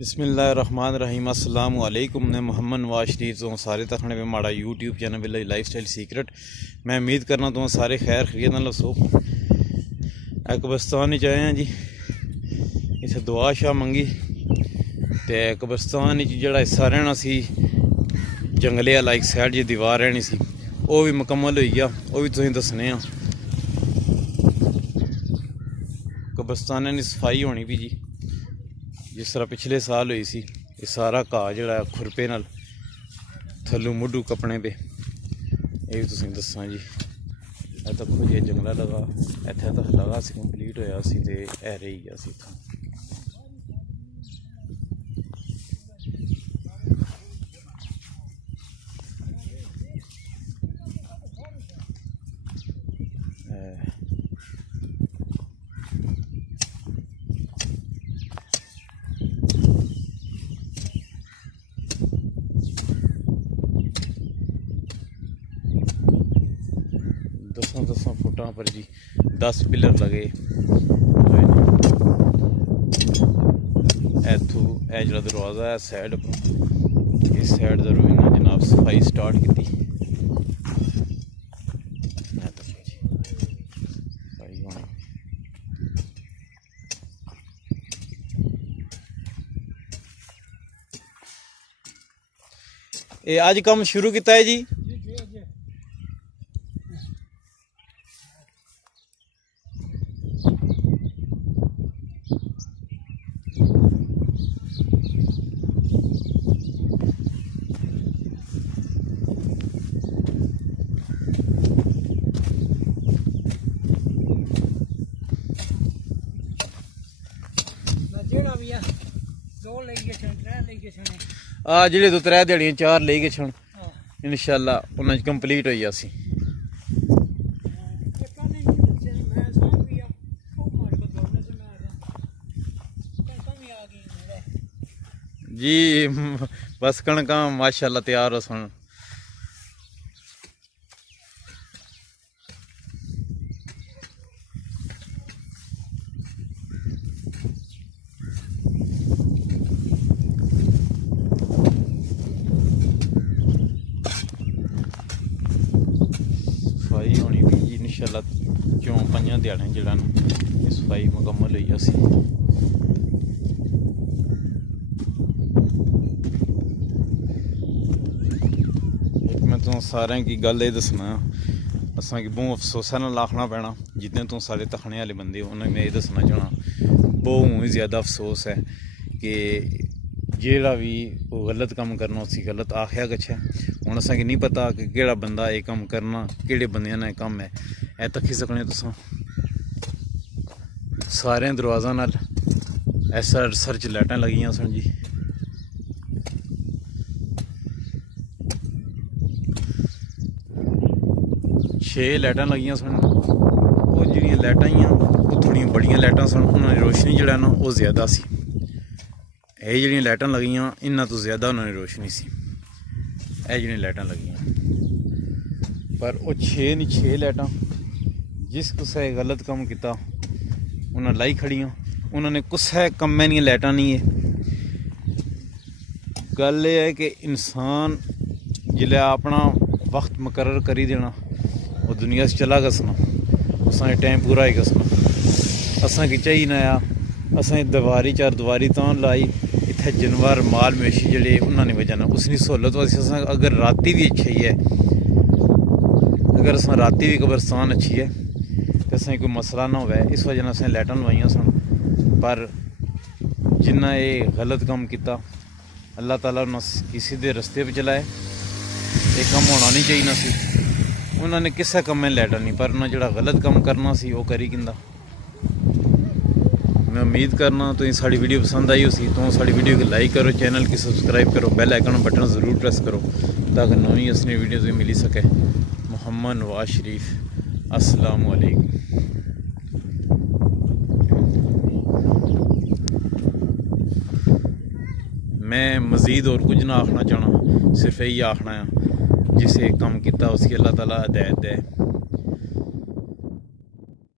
बिस्मिल्लाहिर्रहमानिर्रहीम अस्सलाम वालेकुम। मैं मोहम्मद नवाज शरीफ तो सारे तखने पे माड़ा यूट्यूब चैनल पे लाइफ स्टाइल सीक्रेट। मैं उम्मीद करना तुम सारे खैर खरीद ना लसो। कब्रिस्तान आए हैं जी, इत्थे दुआ शाह मंगी तो कब्रिस्तान जड़ा हिस्सा रहना सी जंगले वाला एक साइड जी दीवार रहनी सी वो भी मुकम्मल हो गया। वो भी तुसें दसने कब्रिस्तान की सफाई होनी भी जी, जिस तरह पिछले साल हुई सी। ये सारा घाह जड़ा खुरपे नाल थल्लों मुड्ढू कपने पे ये भी तुसें दस्सां जी। तक्को जी जंगला लगा इत्थे तक लगा सी कंप्लीट होया सी ते ऐ रही गया सी इत्थों। दस फुटा पर जी 10 पिलर लगे। इथों यह जो दरवाज़ा है साइड पर, इस साइड का इन्हें जनाब सफाई स्टार्ट की। ये अज काम शुरू किया है जी। जेह्ड़े 2-3 दिहाड़ियां 4 लेई गए छन इंशाअल्लाह उन्हें कंप्लीट हो जासी जी। बस कणक माशाअल्लाह तैयार हो सन। सफाई होनी भी जी इंशाअल्लाह 4-5 दिहाड़ियां जड़ा सफाई मुकम्मल हो जासी। मैं तुम सारे की गल ये दसना असा कि बहुत अफसोसा नाल आखना पैना जितने तुम सारे तखने वाले बंदे उन्हें मैं ये दसना चाहना बहुत ही ज़्यादा अफसोस है कि जेड़ा भी वो गलत काम करना उसी गलत आख्या गच्छा। हुण असा की नहीं पता कि केड़ा बंदा ये काम करना केड़े बंदियां ने काम है। ए तक्की सकने तुसां सारे दरवाज़ा नाल ऐसा सर्च लाइटां लगियां सन जी। छे लाइटां लगियां सन। वो जिहड़ियां लाइटां हियां वो थोड़ियां बड़ियां लाइटां सन, उन्होंने रोशनी जड़ा ना वो ज़्यादा सी। ये जिहड़ियां लाइटां लगियां इन्हां तो ज़्यादा उन्होंने रोशनी सी। ये जिहड़ियां लाइटां लगियां पर वो 6 नहीं 6 लाइटां जिस कुसै गलत काम किया उन्हें लाई खड़ियां। उन्होंने कुसै कम्मै दियां लाइटां नहीं है। गल ये है कि इंसान जिसले अपना वक्त मुकर्रर करी देना वो दुनिया से चला गसना असा टाइम पूरा ही गसना। असा की चाहिए ना असा दवारी 4 दवारी तो लाई इत्थे जानवर माल मवेशी जड़े उन्होंने वजह ना उसकी सहूलत वास्ते अगर राती भी अच्छी है, अगर अस राती भी कब्रिस्तान अच्छी है तो असें कोई मसला ना हो। इस वजह असें लाइटां लवाइयां सन पर जिन्ना ये गलत काम किया अल्लाह ताला उन्हें किसी दे रस्ते पर चलाए। ये कम होना नहीं चाहिए सी। उन्होंने किसी कम्में लाइटां नहीं पर उन्हें जो गलत काम करना सी वो करी किंदा। मैं उम्मीद करना तो साड़ी वीडियो पसंद आई उसी तो साड़ी वीडियो को लाइक करो, चैनल की सब्सक्राइब करो, बेल आइकन बटन ज़रूर प्रेस करो ताकि नवी असली वीडियो तुम्हें मिली सके। मोहम्मद नवाज शरीफ, अस्सलाम वालेकुम। मैं मज़ीद और कुछ ना आखना चाहना, सिर्फ यही आखना है जिसे काम किया उसकी अल्लाह ताला हिदायत दे।